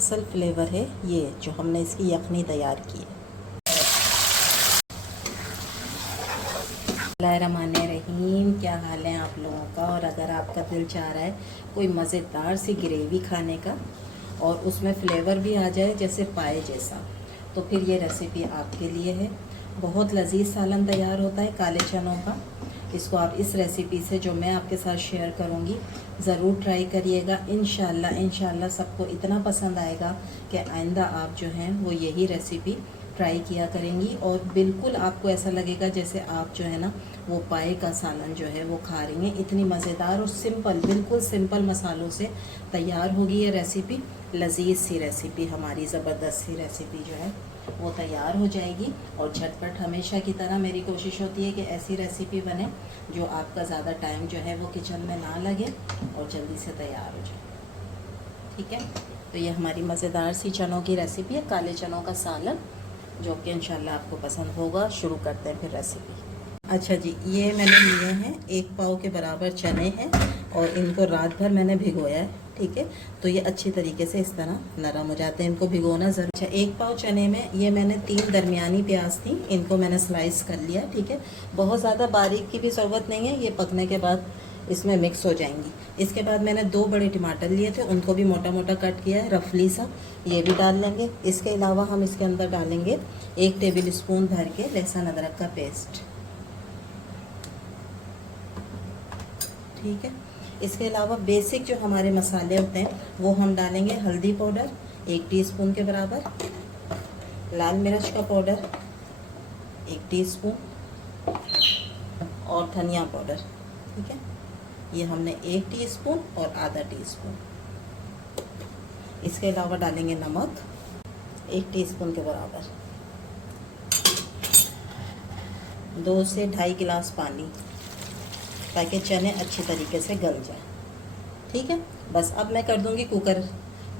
असल फ्लेवर है ये जो हमने इसकी यखनी तैयार की है। बिस्मिल्लाहिर्रहमानिर्रहीम, क्या हाल है आप लोगों का। और अगर आपका दिल चाह रहा है कोई मज़ेदार सी ग्रेवी खाने का और उसमें फ्लेवर भी आ जाए जैसे पाए जैसा, तो फिर ये रेसिपी आपके लिए है। बहुत लजीज सालन तैयार होता है काले चनों का। इसको आप इस रेसिपी से जो मैं आपके साथ शेयर करूँगी ज़रूर ट्राई करिएगा। इंशाल्लाह सबको इतना पसंद आएगा कि आइंदा आप जो हैं वो यही रेसिपी ट्राई किया करेंगी और बिल्कुल आपको ऐसा लगेगा जैसे आप जो है ना वो पाए का सालन जो है वो खा रही हैं। इतनी मज़ेदार और सिंपल, बिल्कुल सिंपल मसालों से तैयार होगी ये रेसिपी। लजीज सी रेसिपी, हमारी ज़बरदस्त सी रेसिपी जो है वो तैयार हो जाएगी। और झटपट हमेशा की तरह मेरी कोशिश होती है कि ऐसी रेसिपी बने जो आपका ज़्यादा टाइम जो है वो किचन में ना लगे और जल्दी से तैयार हो जाए। ठीक है, तो ये हमारी मज़ेदार सी चनों की रेसिपी है, काले चनों का सालन, जो कि इंशाल्लाह आपको पसंद होगा। शुरू करते हैं फिर रेसिपी। अच्छा जी, ये मैंने लिए हैं 1 पाव के बराबर चने हैं और इनको रात भर मैंने भिगोया है। ठीक है, तो ये अच्छी तरीके से इस तरह नरम हो जाते हैं, इनको भिगोना ज़रूर। अच्छा, 1 पाव चने में ये मैंने 3 दरमियानी प्याज थी, इनको मैंने स्लाइस कर लिया। ठीक है, बहुत ज़्यादा बारीक की भी ज़रूरत नहीं है, ये पकने के बाद इसमें मिक्स हो जाएंगी। इसके बाद मैंने 2 बड़े टमाटर लिए थे, उनको भी मोटा मोटा कट किया है रफली सा, ये भी डाल लेंगे। इसके अलावा हम इसके अंदर डालेंगे 1 टेबल स्पून भर के लहसुन अदरक का पेस्ट। ठीक है, इसके अलावा बेसिक जो हमारे मसाले होते हैं वो हम डालेंगे। हल्दी पाउडर 1 टीस्पून के बराबर, लाल मिर्च का पाउडर 1 टीस्पून और धनिया पाउडर। ठीक है, ये हमने 1 टीस्पून और आधा टीस्पून। इसके अलावा डालेंगे नमक 1 टीस्पून के बराबर, 2 से 2.5 गिलास पानी, ताकि चने अच्छी तरीके से गल जाए। ठीक है, बस अब मैं कर दूंगी कुकर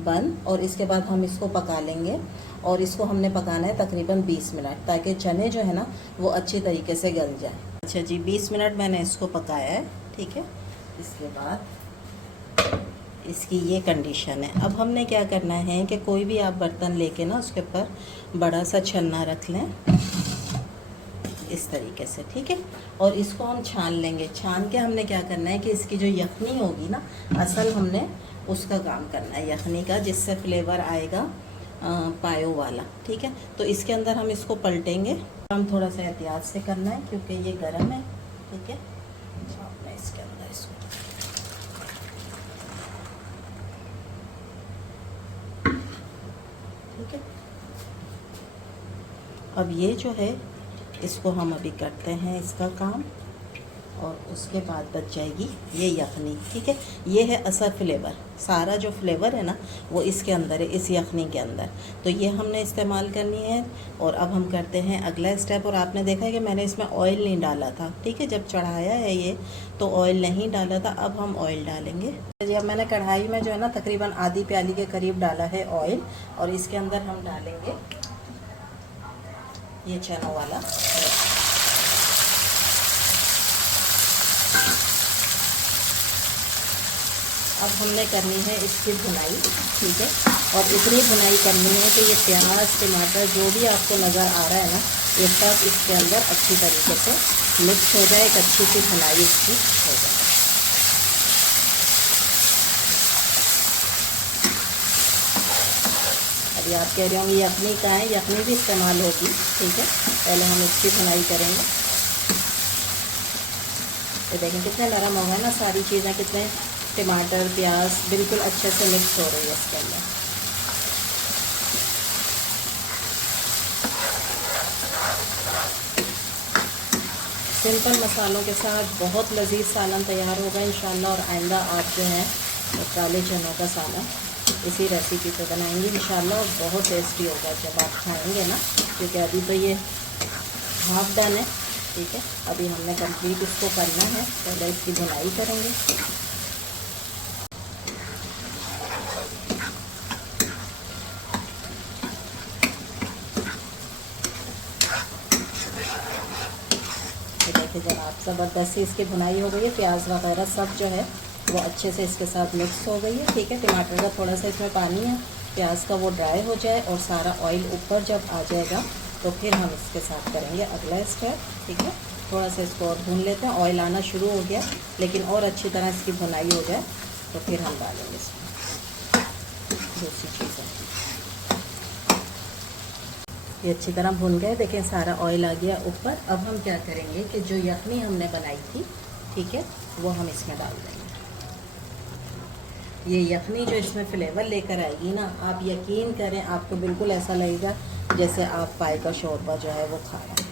बंद और इसके बाद हम इसको पका लेंगे। और इसको हमने पकाना है तकरीबन 20 मिनट, ताकि चने जो है ना वो अच्छी तरीके से गल जाए। अच्छा जी, 20 मिनट मैंने इसको पकाया है। ठीक है, इसके बाद इसकी ये कंडीशन है। अब हमने क्या करना है कि कोई भी आप बर्तन लेके ना उसके ऊपर बड़ा सा छन्ना रख लें इस तरीके से। ठीक है, और इसको हम छान लेंगे। छान के हमने क्या करना है कि इसकी जो यखनी होगी ना, असल हमने उसका काम करना है यखनी का, जिससे फ्लेवर आएगा पायो वाला। ठीक है, तो इसके अंदर हम इसको पलटेंगे। हम थोड़ा सा एहतियात से करना है क्योंकि ये गर्म है। ठीक है, मैं इसके अंदर इसको ठीक है, अब ये जो है इसको हम अभी करते हैं इसका काम और उसके बाद बच जाएगी ये यखनी। ठीक है, ये है असल फ्लेवर, सारा जो फ्लेवर है ना वो इसके अंदर है, इस यखनी के अंदर। तो ये हमने इस्तेमाल करनी है। और अब हम करते हैं अगला स्टेप। और आपने देखा है कि मैंने इसमें ऑयल नहीं डाला था। ठीक है, जब चढ़ाया है ये तो ऑयल नहीं डाला था, अब हम ऑयल डालेंगे। अब मैंने कढ़ाई में जो है ना तकरीबन आधी प्याली के करीब डाला है ऑयल, और इसके अंदर हम डालेंगे ये चनों वाला। अब हमने करनी है इसकी भुनाई। ठीक है, और इतनी भुनाई करनी है कि ये प्याज टमाटर जो भी आपको नज़र आ रहा है ना ये सब इसके अंदर अच्छी तरीके से मिक्स हो जाए, एक अच्छी सी भुनाई इसकी हो जाए। अभी आप कह रहे होंगे यखनी का है, यखनी भी इस्तेमाल होगी। ठीक है, पहले हम इसकी भुनाई करेंगे। तो देखें कितने नरम हो गए ना सारी चीज़ें, कितने टमाटर प्याज बिल्कुल अच्छे से मिक्स हो रही है इसके अंदर। सिंपल मसालों के साथ बहुत लजीज सालन तैयार होगा इंशाल्लाह। और आइंदा आप जो है काले चनों का सालन इसी रेसिपी पे बनाएंगे इंशाल्लाह, और बहुत टेस्टी होगा जब आप खाएंगे ना, क्योंकि अभी तो ये हाफ डन है। ठीक है, अभी हमने कंप्लीट इसको करना है, पहले इसकी भुनाई करेंगे। देखिए, जब आप ज़बरदस्ती इसकी भुनाई हो गई है, प्याज वगैरह सब जो है वो अच्छे से इसके साथ मिक्स हो गई है। ठीक है, टमाटर का थोड़ा सा इसमें पानी है प्याज का वो ड्राई हो जाए और सारा ऑयल ऊपर जब आ जाएगा तो फिर हम इसके साथ करेंगे अगला स्टेप। ठीक है, थोड़ा सा इसको और भून लेते हैं। ऑयल आना शुरू हो गया, लेकिन और अच्छी तरह इसकी भुनाई हो जाए तो फिर हम डालेंगे इसमें दूसरी चीज़ें। ये अच्छी तरह भून गए, देखें सारा ऑयल आ गया ऊपर। अब हम क्या करेंगे कि जो यखनी हमने बनाई थी, ठीक है, वो हम इसमें डाल देंगे। ये यखनी जो इसमें फ्लेवर लेकर आएगी ना, आप यकीन करें आपको बिल्कुल ऐसा लगेगा जैसे आप पाए का शोरबा जो है वो खा रहे हैं।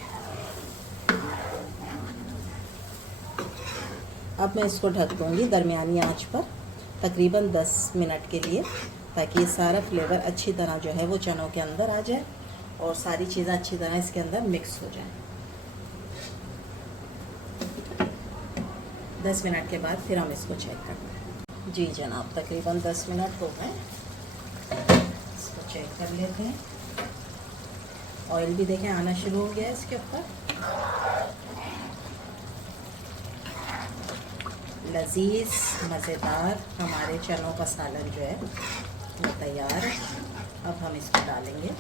अब मैं इसको ढक दूँगी दरमियानी आंच पर तकरीबन 10 मिनट के लिए, ताकि सारा फ्लेवर अच्छी तरह जो है वो चनों के अंदर आ जाए और सारी चीज़ें अच्छी तरह इसके अंदर मिक्स हो जाएं। 10 मिनट के बाद फिर हम इसको चेक करते हैं। जी जनाब, तकरीबन 10 मिनट हो गए, इसको चेक कर लेते हैं। ऑयल भी देखें आना शुरू हो गया है इसके ऊपर। लजीज मज़ेदार हमारे चनों का सालन जो है वो तैयार है। अब हम इसको डालेंगे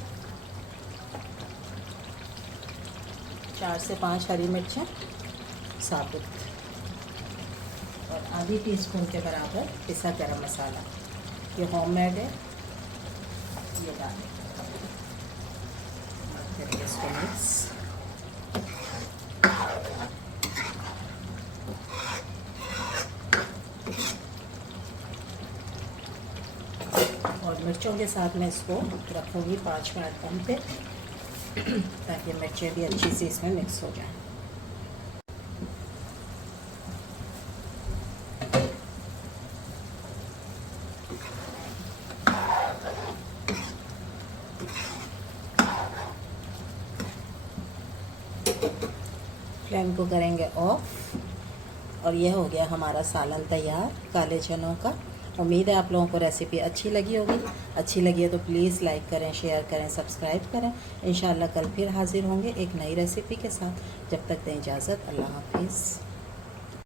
4 से 5 हरी मिर्चें साबुत और आधी टीस्पून के बराबर पिसा गरम मसाला, ये होममेड है, ये डालें। करेंगे इसको मिक्स। और मिर्चों के साथ मैं इसको रखूँगी 5 मिनट दम पे, ताकि मिर्चें भी अच्छी से इसमें मिक्स हो जाएं। फ्लेम को करेंगे ऑफ और यह हो गया हमारा सालन तैयार काले चनों का। उम्मीद है आप लोगों को रेसिपी अच्छी लगी होगी। अच्छी लगी है तो प्लीज़ लाइक करें, शेयर करें, सब्सक्राइब करें। इंशाल्लाह कल फिर हाजिर होंगे एक नई रेसिपी के साथ। जब तक दें इजाज़त, अल्लाह हाफिज़।